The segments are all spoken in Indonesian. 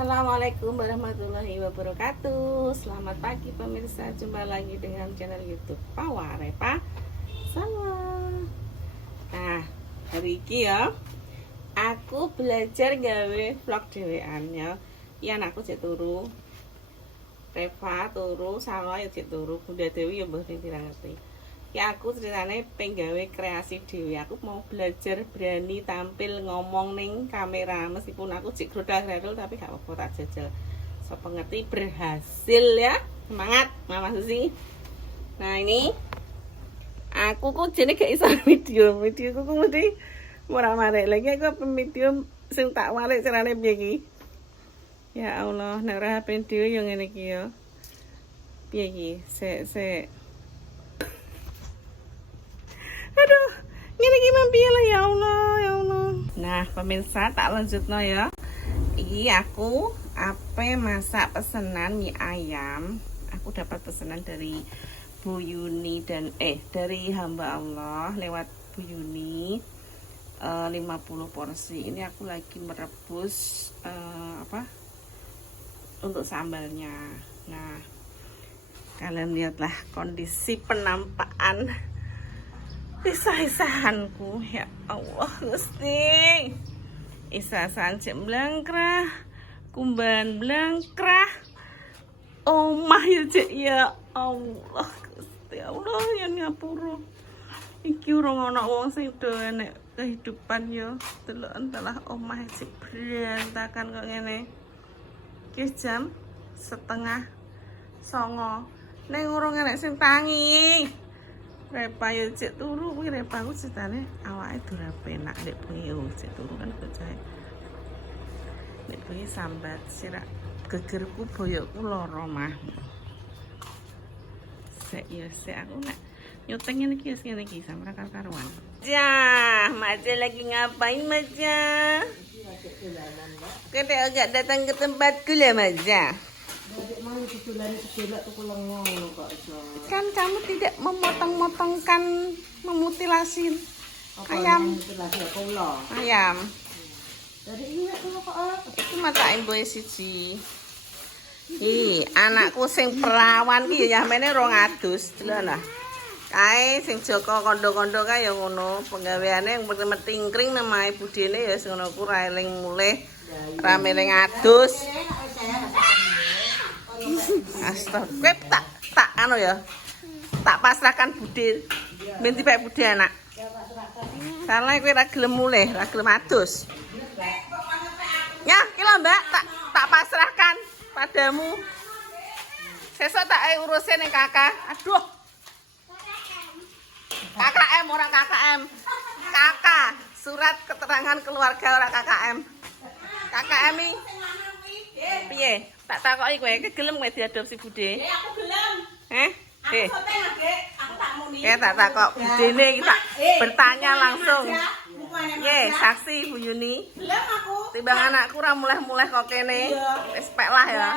Assalamualaikum warahmatullahi wabarakatuh. Selamat pagi pemirsa, jumpa lagi dengan channel YouTube Pawarepa Salwa. Nah, hari ini ya aku belajar gawe vlog dhewean ya. Iya anakku cek turu. Reva turu, Salwa ya cek turu, Bunda Dewi ya mbah tidak ngerti. Ya aku ceritanya pengen gawe kreasi dewi. Aku mau belajar berani tampil ngomong ning kamera. Meskipun aku cik grodal-grodal tapi gak apa-apa, tak jajal. So pengerti berhasil ya. Semangat Mama Susi. Nah ini aku kok jadi gak iso video ku kok mesti ora marek lagi. Aku video sing tak walik carane piye iki. Ya Allah, nek ora HP dhewe yo ngene iki yo. Piye iki? Sik aduh, ngene iki piye lah ya Allah, ya Allah. Nah, pemirsa tak lanjutno ya. Iki aku masak pesanan mie ayam. Aku dapat pesanan dari Bu Yuni dan dari hamba Allah lewat Bu Yuni 50 porsi. Ini aku lagi merebus untuk sambalnya. Nah, kalian lihatlah kondisi penampakan isah-isahanku, ya Allah Gusti. Isah-isahan cek blangkrah, kumbahan blangkrah, omah ya cek, ya Allah Gusti. Allah ya ngapura. Iki urung ana wong sing do enek kehidupan ya. Delok entahlah omah cek berantakan kok ngene. Iki jam 8:30. Ning urung enek sing tangi. Repa yo cek turu kuwi Repa ku cetane awake ora penak nek bengi yo cek turu kan bocahe. Nek bengi sambat sirak gegerku boyokku lara mah. Sek aku nek nyuteng ngene iki wis ngene iki sampe karuan. Jah, Maja lagi ngapain Maja? Kita agak datang ke tempatku lah Maja. Kan kamu tidak memotong-motongkan, memutilasi ayam. Ayam. Cuma tak imboe siji. Anakku sing perawan ki ya mene 200 delok lah. Kae sing Joko kondo-kondo kae ya ngono, penggaweane meting-kring namae budene ya sing ngono ku ra eling mulih, rame ning adus. Astagfirullah, tak anu ya. Tak pasrahkan Bude. Ben dipek Bude anak. Karena kowe ra gelem mulih, ra gelem adus. Ya, iki lho Mbak, tak pasrahkan padamu. Sesuk tak urusin ning Kakak. Aduh. KKM ora KKM. Kakak, surat keterangan keluarga ora KKM. KKM iki piye? Tak takoki kowe, gelem kowe diadopsi Bude? Aku gelem. Aku soten Dik, aku tak muni. Tak takok budene iki tak bertanya langsung. Saksi Bu Yuni. Gelem aku. Timbang anakku ora muleh-muleh kok kene. Wis pek lah ya.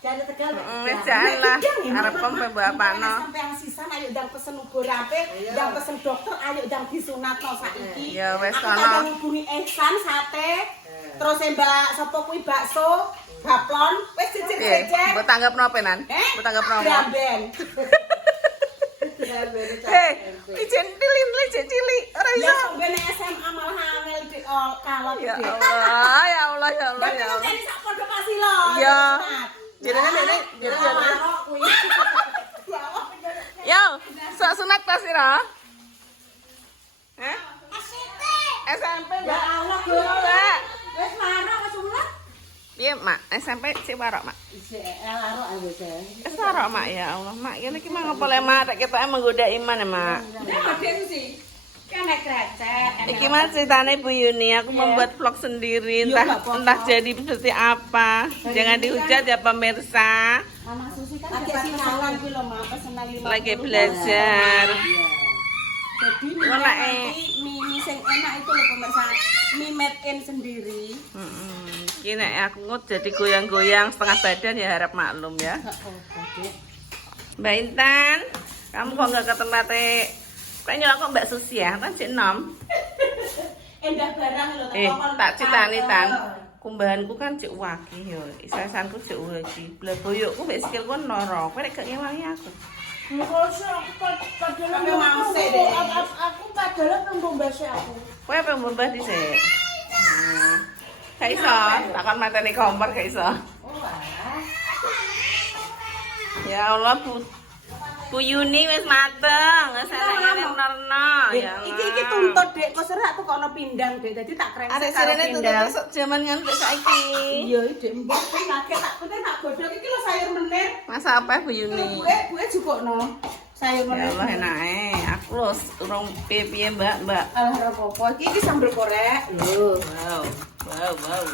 Jadi Tegal. Jalan lah. Arep mbok apano. Sampeyan sisan ayo ndang pesen ubur apik, ndang pesen dokter, ayo ndang disunatno saiki. Ya wis kono. Aku ngubungi Ihsan sate. Terus Mbak sapa kuwi bakso, baplon, wis cicil-cicil. Mbok tanggapno penan? Mbok tanggapno apa? Gramben. Ijen cilik, ora iso. Ya ngene SMA malah hamil di kalot iki. Ya Allah, ya Allah, ya Allah, ya Allah. Ini sak padha kasih lho. Iya. Jenenge Nenek, jenenge kuwi. Yo, sak sunat ta sira? SMP. Ya Allah, Guru. Wis marok wis sunat. Piye, Mak? SMP sik warok, Mak? Sik warok wis. Wis warok, Mak, ya Allah. Mak, ngene iki mah ngopo le, Mak? Tak ketoke menggoda iman ya, Mak. Gede sih. Kan nek krecet. Iki mah ceritane Bu Yuni, aku membuat vlog sendiri, entah jadi seperti apa. Jangan dihujat ya pemirsa. Mama Susi kan lagi sinalan kuwi lho, Mak, pesenan 50. Lagi belajar. Jadi nanti mie sing enak itu lho pemirsa, mie made in sendiri. Iki nek aku ngut jadi goyang-goyang setengah badan ya harap maklum ya. Mbak Intan, kamu kok nggak ke tempatnya? Kayaknya aku Mbak Susi ya, kan si Nom. Endah barang lho tak citani Tan. kumbahanku kan cek waki yo. Isasanku cek lagi. Lah boyokku mbek sikilku noro. Kowe nek gak ngewangi aku. Aku padahal pembombasnya aku. Kowe apa mbah dhisik? Gak iso, takon mateni kompor gak iso. Ya Allah, Bu Yuni wis mateng, wis enake nerno ya. Iki tuntut Dek, kok serak tuh kono pindang Dek. Dadi tak krengsek Arek karo sirene pindang. tutuk jaman nganti saiki. Iya, Dek, mbok kakek tak penting tak godhog iki lho sayur menir. Masa apa Bu Yuni? Buke jukokno. Sayur Ya menir. Allah enake. Aku lho urung piye-piye, Mbak. Alah apa-apa. Iki sambel korek. Lho. Wow.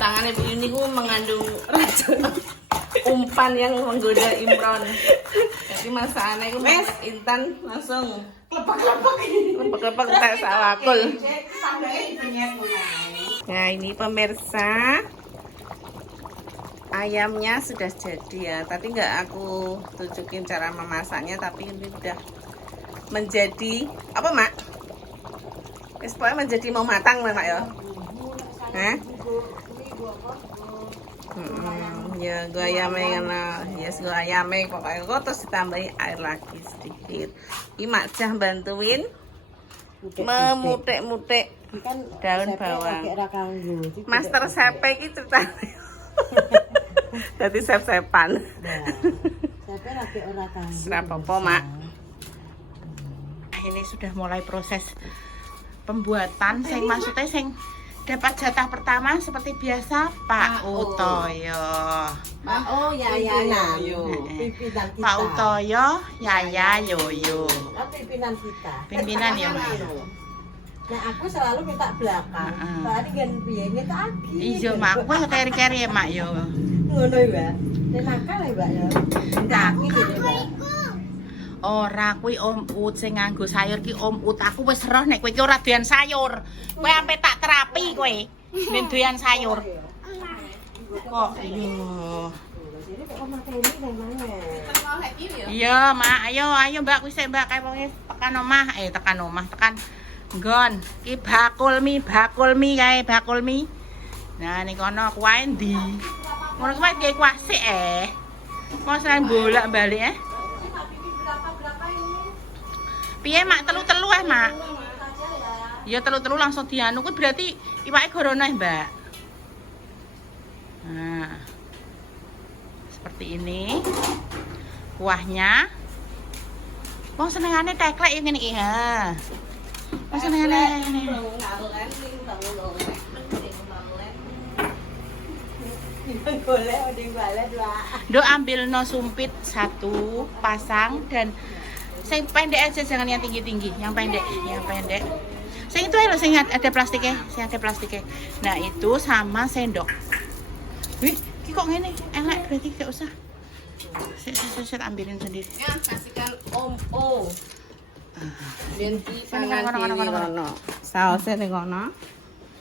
Tangannya Bu Yuni ku mengandung racun. Umpan yang menggoda Imron. Jadi masakannya ku instan langsung lepek-lepek tak sawakul. Nah, ini pemirsa. Ayamnya sudah jadi ya. Tadi nggak aku tunjukin cara memasaknya, tapi ini udah menjadi apa, Mak? Pokoknya menjadi mau matang, Mak ya. Hah? Ya gue ayamnya karena gue ayamnya pokoknya gue terus ditambahi air lagi sedikit. Ini Mak Jah bantuin memutek-mutek daun bawang. Master chef ini ceritanya. Jadi chef-chefan. Serapopo Mak. Ini sudah mulai proses pembuatan. Maksudnya dapat jatah pertama seperti biasa Pak Utoyo. Oh ya Pak Utoyo, Yaya Yoyo. Pimpinan kita. Pimpinan ya. Nah aku selalu minta belakang. Tadi kan piye minta aki. Iya Mak, aku ya keri-keri ya Mak yo. Ngono ya, Mbak. Nek nakal ya, Mbak ya. Nah, iki lho, Mbak. Ora kuwi Om Ut sing nganggo sayur ki Om Ut. Aku wis roh nek kowe iki ora doyan sayur. Kowe ampe tak terapi kowe. Nek doyan sayur. Kok iya. Iya, Mak. Ayo Mbak kuwi sik Mbak kae wong tekan omah. Tekan omah, tekan nggon. Ki bakul mie kae bakul mie. Nah, ning kono kuwi ndi? Ngono kuwi kae kuasik Mau sering bolak-balik Piye Mak telu-telu Mak? Ya telu-telu langsung dianu kuwi berarti iwake gorono Mbak. Nah. Seperti ini. Kuahnya. Wong senengane teklek ya ngene iki, ha. Wong senengane ngene. Dok ambil no sumpit satu pasang dan sing pendek aja jangan yang tinggi-tinggi, yang pendek. Sing itu loh, sing ada plastiknya, Nah, itu sama sendok. Wih, ini kok ngene? Enak berarti gak usah. Saya ambilin sendiri. Ya, kasihkan Om O. Dan di tangan kiri kono. Sausnya ning kono.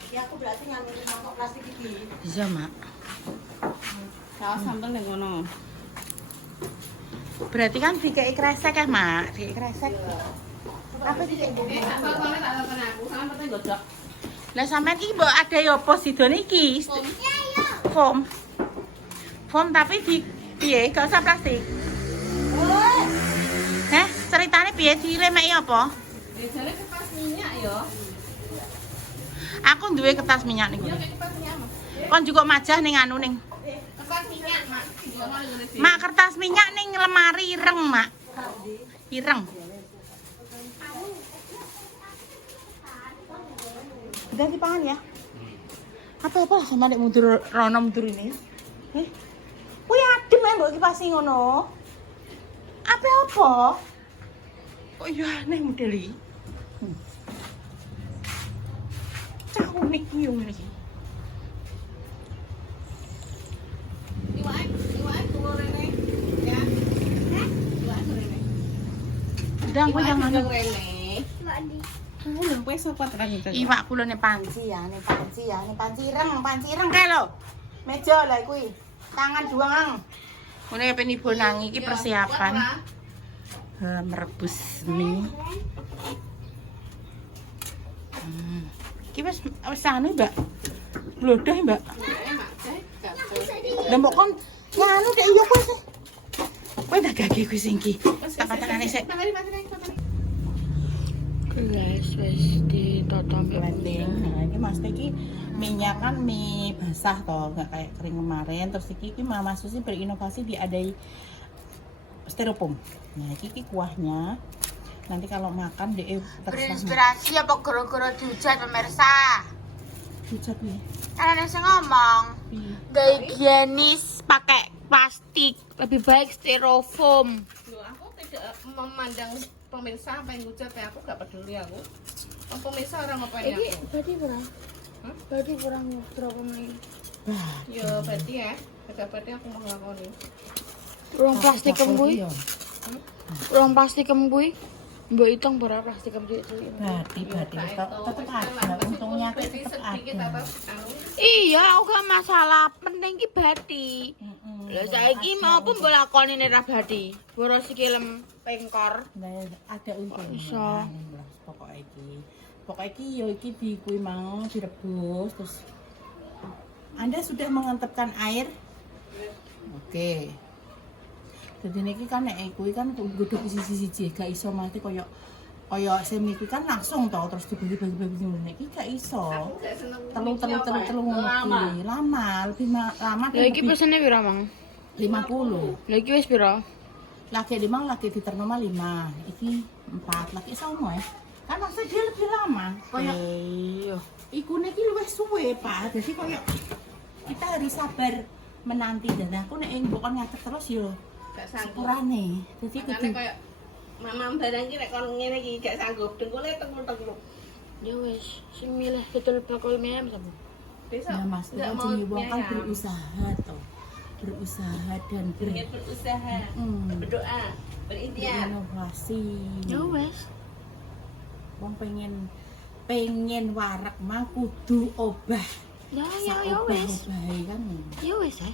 Ya aku berarti ngambil mangkok plastik iki. Iya, Mak. Saus sambel ning kono. Berarti kan dikei kresek ya, Mak? Dikei kresek. Apa dikei? Asal-asal tak tekan aku, sampe penting godhog. Lah sampean iki mbok ada ya apa sidone iki? Foam tapi di piye? Gak usah plastik. Ceritane piye dilemeki apa? Jare kertas minyak ya. Aku duwe kertas minyak ning kono. Kertas minyak. Kon juga majah ning anu ning. Kertas minyak, Mak. Mak kertas minyak ning lemari ireng, Mak. Ireng. Udah dipangan ya? Apa sama nek mundur rono mundur ini? Kuwi adem ya mbok kipasi ngono. Apa? Oh iya aneh model iki. Cah unik iki yo ngene iki. Iwak turun rene. Ya. Iwak turun rene. Ndang kowe jangan rene. Lho, kowe sapa terakhir? Iwak kula ne panci ireng kae lho. Meja lah kuwi. Tangan juang. Ngene pengen ibu nang iki persiapan. Merebus mie. Iki wis anu, Mbak. Blodoh, Mbak. Emak cek katus. Lah mbok kon nganu dek yo kowe sih. Kowe tak gage kuwi sing iki. Tak katakane sik. Guys, wis ditoto blending. Nah, ini Mas iki minyak kan mie basah toh, enggak kayak kering kemarin. Terus iki Mama Susi berinovasi diadai styrofoam. Nah, iki kuahnya. Nanti kalau makan deh Berinspirasi apa gara-gara dihujat pemirsa? hujat nih. Kan ada yang ngomong gaya higienis pakai plastik lebih baik styrofoam. Loh, aku tidak memandang pemirsa apa yang hujat ya, aku gak peduli aku. Pemirsa orang ngapain Ini aku? berarti kurang. Berarti kurang berapa menit? Ya berarti ya, berarti aku mau ngelakonin. Ruang plastik kembui. Ruang plastik kembui. Mbak Itong berapa plastik kembui itu? Berarti tetap ada untungnya tetap ada. Iya, aku gak masalah. Penting ki bati. Lah saiki mau pun lakoni nek ra bati. Boros iki lem pengkor. Nah, ada untungnya. Bisa. Pokoknya iki yo iki di kuwi mau direbus terus Anda sudah mengantepkan air. Oke. Jadi niki kan nek kuwi kan godhog siji-siji gak iso mati koyo semi kuwi kan langsung toh terus dibagi-bagi ngono niki gak iso. Telung ngono kuwi. Lama, lebih lama. Lah iki pesene pira, Mang? 50. Lah iki wis pira? Laki 5 laki di Ternama 5. Iki 4 laki sama ya. Kan maksudnya dia lebih lama. Koyo Iya. iku niki luwih suwe, Pak. Jadi koyo kita harus sabar menanti dan aku nek mbok kon ngatet terus yo Gak sanggup. sepurane. Dadi Makanya kudu kayak mamam barang ki nek kon ngene iki gak sanggup, dengkule tegluk-tegluk. Ya wis, sing milih betul bakul miem sama. Besok ya Mas, nggak kan mau jenenge wong kan mie ayam. berusaha toh. Berusaha dan Niat berusaha, berdoa, berikhtiar. berinovasi. Ya wis. Wong pengen warak mah kudu obah. Ya wis. Obah kan. Ya wis ya.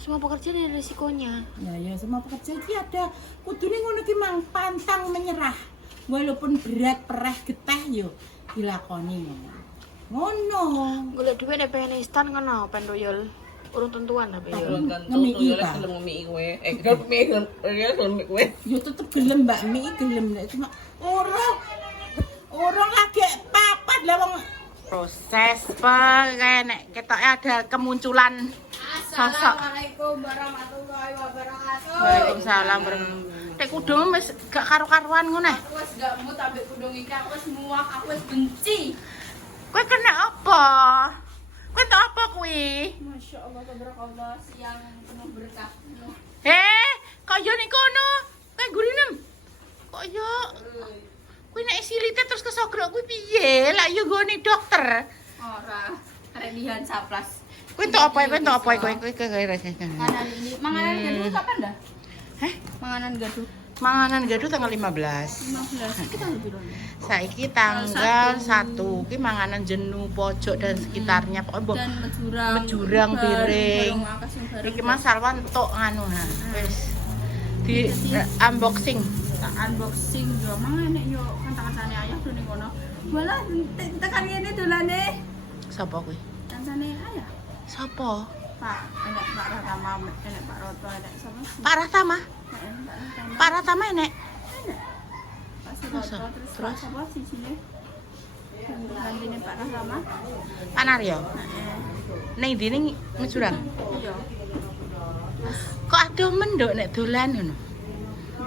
Semua pekerjaan ada risikonya. Ya semua pekerja iki ada kudune ngono ki mang pantang menyerah. Walaupun berat, pereh, geteh yo dilakoni ngono. Ngono. Golek duit nek pengen instan kan apa ndoyol. Urung tentuan tapi yo. Belum tentu Ngemi tuh ya Pak. gelem ngemi kowe. Gelem mie gelem kowe. Yo tetep gelem Mbak Mi gelem nek cuma orang lagi papat lah wong proses kayak nek ketoke ada kemunculan sosok. Assalamualaikum warahmatullahi wabarakatuh. Waalaikumsalam warahmatullahi. Tek kudung wis gak karu-karuan ngono. Aku wis gak mood ambek kudung iki, aku wis muak, aku wis benci. Kowe kena apa? Kowe entuk apa kuwi? Masya Allah, tabarakallah, siang penuh berkah. Kaya ning kono. Kowe gurinem. Kaya kuwi nek silite terus kesogrok kuwi piye? Lah yo nggone dokter. Ora, rebihan saplas. Kowe entuk apa? Kowe entuk apa? Kowe Manganan ini, manganan gaduh kapan dah? Heh? Manganan gaduh Manganan gaduh tanggal 15. 15. Kita lebih dulu. Saiki tanggal 1 ki manganan jenuh pojok dan sekitarnya pokoknya Dan Mejurang, piring. Iki iki Mas Salwan tok nganu ha. Wis di unboxing. tak unboxing yo mangan nek yo kanca-kancane ayah do ning kono. Walah tekan ngene dolane. Sapa kuwi? Kancane ayah. Sapa? Pak, enek Pak Ratama, enek Pak Roto, enek sapa sih? Pak Ratama? Enek Pak Ratama. Pak Ratama enek. Pak Suroto, terus Pak sapa sih sini? Gantine Pak Ratama. Pak Naryo. Ning ndi ning Mejurang? Iya. Kok ada mendok nek dolan ngono.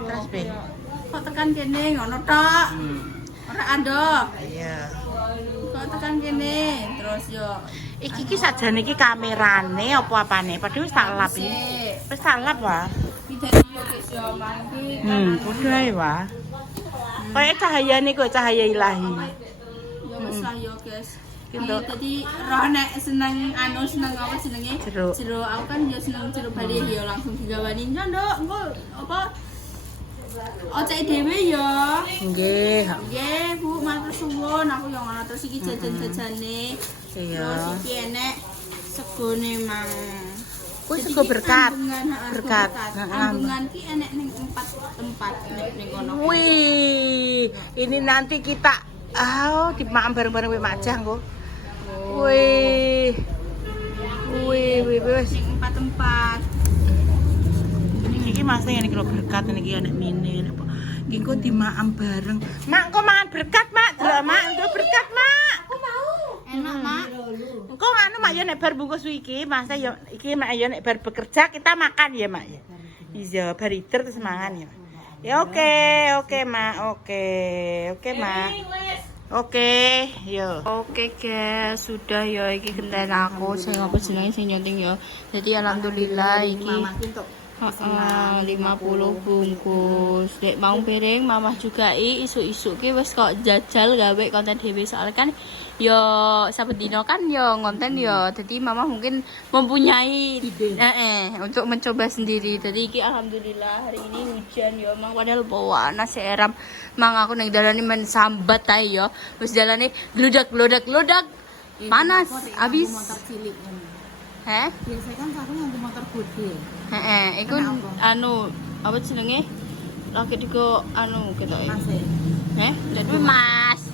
Terus be. Kok tekan kene ngono tok. Ora ando. Iya. Kok tekan kene, terus yo Iki ki sajane iki kamerane apa apane? Padahal wis tak lap iki. Wis tak lap wae. iki dadi yo guys yo mangki. Padha ae wae. Kaya cahayane kok cahaya ilahi. Yo wis lah yo guys. Gitu. Tadi roh nek seneng seneng apa jenenge? Jeruk. Jeruk. Aku kan yo seneng jeruk bali yo langsung digawani. Ya nduk, engko apa ocek dhewe yo. Nggih. Nggih, Bu, matur suwun. Aku yo ngono terus iki jajan-jajane. Iya. Terus iki enek segone mang. Kuwi Jadi sego iki berkat. ambungan, heeh, sego Berkat. Ambungan ki enek ning 4 tempat ning kono. Wih, ini nanti kita dimakan bareng-bareng Mak Jah, Nggo. Wih. Wih, wis. Sing 4 tempat. Iki Mas ini kalau berkat ini anak mini apa. Iki kok dimaam bareng. Mak kok mangan berkat, Mak? Delok Mak, untuk berkat, Mak. Aku mau. Enak, Mak. Kok anu Mak ya nek bar bungkus iki, Mas ya iki Mak ya nek bar bekerja kita makan ya, Mak ya. Iya, bar ider terus mangan ya. Mak. Ya oke, Mak. Oke, Mak. Oke, yo. Oke guys, sudah ya iki genten aku sing apa jenenge sing nyonting ya. Jadi alhamdulillah iki 50 bungkus. Dek mau piring mamah juga isu-isu ki wis kok jajal gawe konten dhewe soalnya kan yo saben dino kan yo konten yo. Jadi mama mungkin mempunyai untuk mencoba sendiri. Jadi iki alhamdulillah hari ini hujan yo mang padahal panas seram. Mang aku ning dalane men sambat ae yo. Wis dalane gludak. Panas habis. Motor cilik kan. Heh? Biasanya kan aku nganggo motor gede. Iku anu apa jenenge? Lagi digo anu ketoke. Ndak duwe Mas.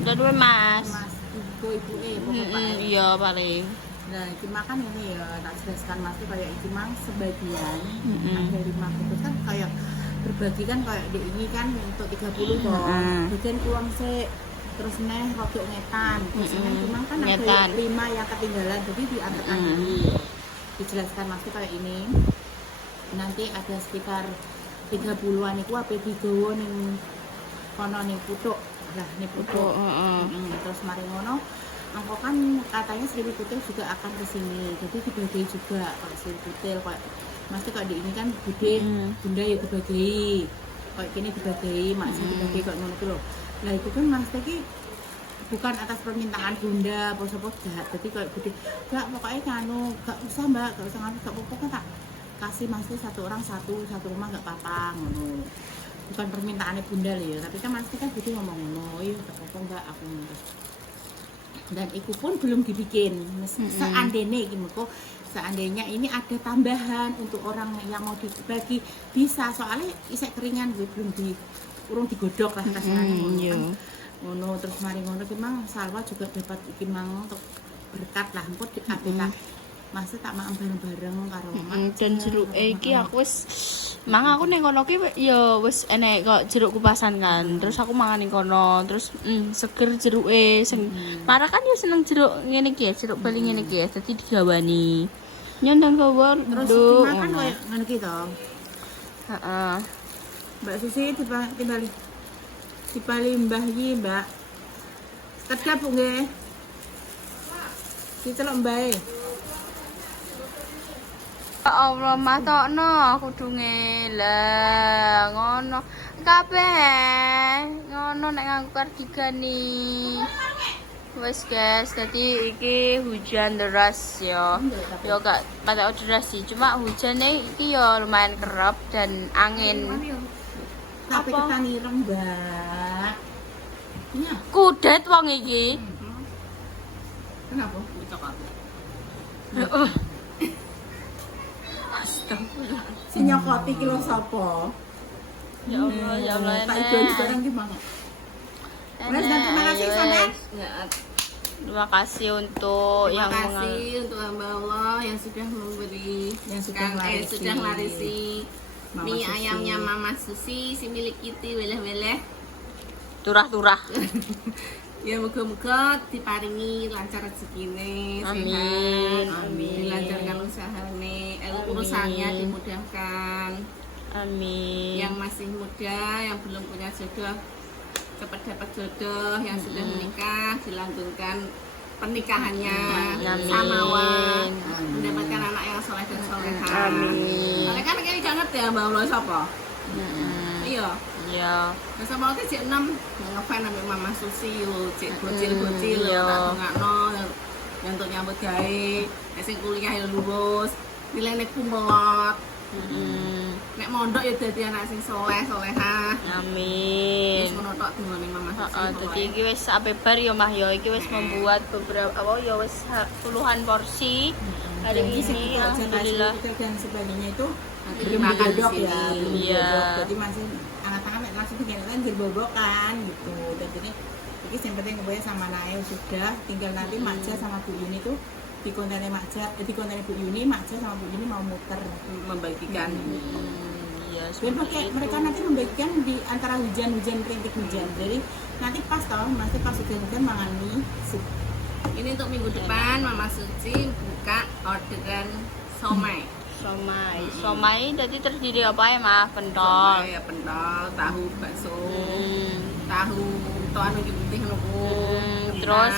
Ndak duwe Mas. Mas ibu ibuke Iya paling. Nah, iki makan ini ya tak jelaskan Mas kayak iki mang sebagian ada 5 bungkus kan kayak berbagi kan kayak di ini kan untuk 30 kok. Bagian uang sik terus neh rodok ngetan. Terus cuma kan ada 5 yang ketinggalan jadi diantarkan dulu. Dijelaskan Mas kayak ini. Nanti ada sekitar 30-an iku ape digawa ning kono ning putuk. Lah ning putuk. Terus mari ngono angko kan katanya Sri Putil juga akan ke sini. Jadi dibagi juga kalau Sri Putil kayak Mas kalau di ini kan bude bunda ya dibagi. Kayak gini dibagi, mak sih dibagi kayak ngono lho. Nah itu kan Mas iki bukan atas permintaan bunda apa-apa jahat. Jadi kayak bude enggak pokoknya nganu, enggak usah Mbak, enggak usah nganu, enggak apa-apa kan tak kasih Mas satu orang satu rumah enggak apa-apa ngono. Bukan permintaannya bunda lho ya, tapi kan Mas kan bude ngomong ngono, iya enggak apa-apa Mbak aku ngurus. Dan itu pun belum dibikin. Seandainya ini ada tambahan untuk orang yang mau dibagi bisa, soalnya isek keringan gue belum urung digodok lah kasarane ngono. Terus mari ngono ki mang Salwa juga dapat iki mang untuk berkat lah engko di tak Mas tak makan bareng-bareng karo dan jeruk iki aku wis aku ning kono ki ya wis enek kok jeruk kupasan kan. Terus aku mangan ning kono, terus seger jeruke sing parah kan ya seneng jeruk ngene iki ya, jeruk bali ngene iki ya. Dadi digawani. Nyandang gawa terus makan koyo ngene iki to. Heeh. Mbak Susi dibali Mbah iki, Mbak. Kedap nggih. Ditelok mbae. Ya Allah, matokno kudu ngeleng ngono. Kabeh ngono nek nganggo kardigan iki. Wes guys, dadi iki hujan deras ya. Ya gak patek deras sih, cuma hujannya iki ya lumayan kerap dan angin. Tapi ketan ireng, Mbak. Iya. Kudet wong iki. Kenapa? Coklat. Astagfirullah. Si nyokoti ki lho sapa? Ya Allah, Tak ibadi barang ki mang. Wes dan terima kasih sampean. Terima kasih untuk Terima yang kasih untuk hamba Allah yang sudah memberi sudah larisi mie ayamnya Mama Susi si milik Kiti weleh-weleh. turah-turah. Ya moga-moga diparingi lancar rezekine, Amin. sehat. Amin. Dilancarkan usahane, urusannya dimudahkan. Amin. Yang masih muda, yang belum punya jodoh cepat dapat jodoh, yang sudah menikah dilanggengkan pernikahannya Amin. samawa, mendapatkan anak yang soleh dan soleha. Amin. Soalnya kan ini banget ya Mbak Allah sapa? Iya. Ya. Nah sama aku cek 6 ngefan sama Mama Susi yo, cek bocil-bocil Iya. tak ngakno yang untuk nyambut gawe, sing kuliah ya lulus, nilainya kumlot. Nek mondok ya dadi anak sing soleh soleha. Amin. Wis ngono tok dungane Mama Susi. Heeh, dadi iki wis sampai bar ya Mah ya, iki wis membuat beberapa ya wis puluhan porsi. Hari ini alhamdulillah. Dan sebagainya itu Terima belum digodok kasih. ya, belum Iya. digodok. Jadi masih anak-anak langsung kenyang dirbobokan gitu. Dan jadi Ini yang penting gue sama Nae sudah, tinggal nanti Makja sama Bu Yuni tuh di kontennya Makja, di kontennya Bu Yuni, Makja sama Bu Yuni mau muter. Membagikan. Iya, Dan pakai mereka nanti membagikan di antara hujan-hujan, rintik hujan. Jadi nanti pas masih pas hujan-hujan mangan mie sup. Ini untuk minggu depan Mama Suci buka orderan somai. Somai tadi terdiri apa ya, Mah? Pentol. Somai ya pentol, tahu bakso, tahu anu putih ngono. Terus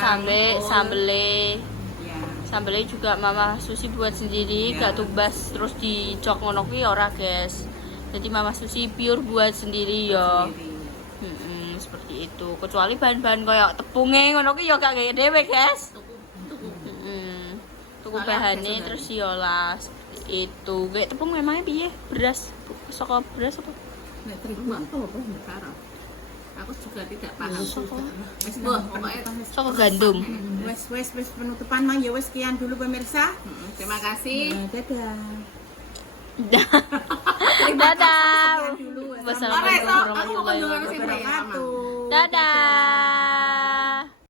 Ya. sambelnya juga Mama Susi buat sendiri, Ya. gak tubas terus dicok ngono kuwi ora, guys. Jadi Mama Susi pure buat sendiri ya. Sendiri. Seperti itu. Kecuali bahan-bahan kayak tepungnya ngono kuwi ya gak kayak dhewe, guys. Tuku Soalnya bahannya akeh terus yola seperti itu. Kayak tepung memangnya piye? Beras. Saka beras apa? Nek terigu apa enggak karo. Aku juga tidak paham. Wes Pokoknya Saka gandum. wes penutupan mah ya wes sekian dulu pemirsa. terima kasih. Dadah. Dadah. Dulu. Wassalamualaikum warahmatullahi Aku mau wabarakatuh. dengar sih, Mbak, ya, Mama. Wabarakatuh. Dadah.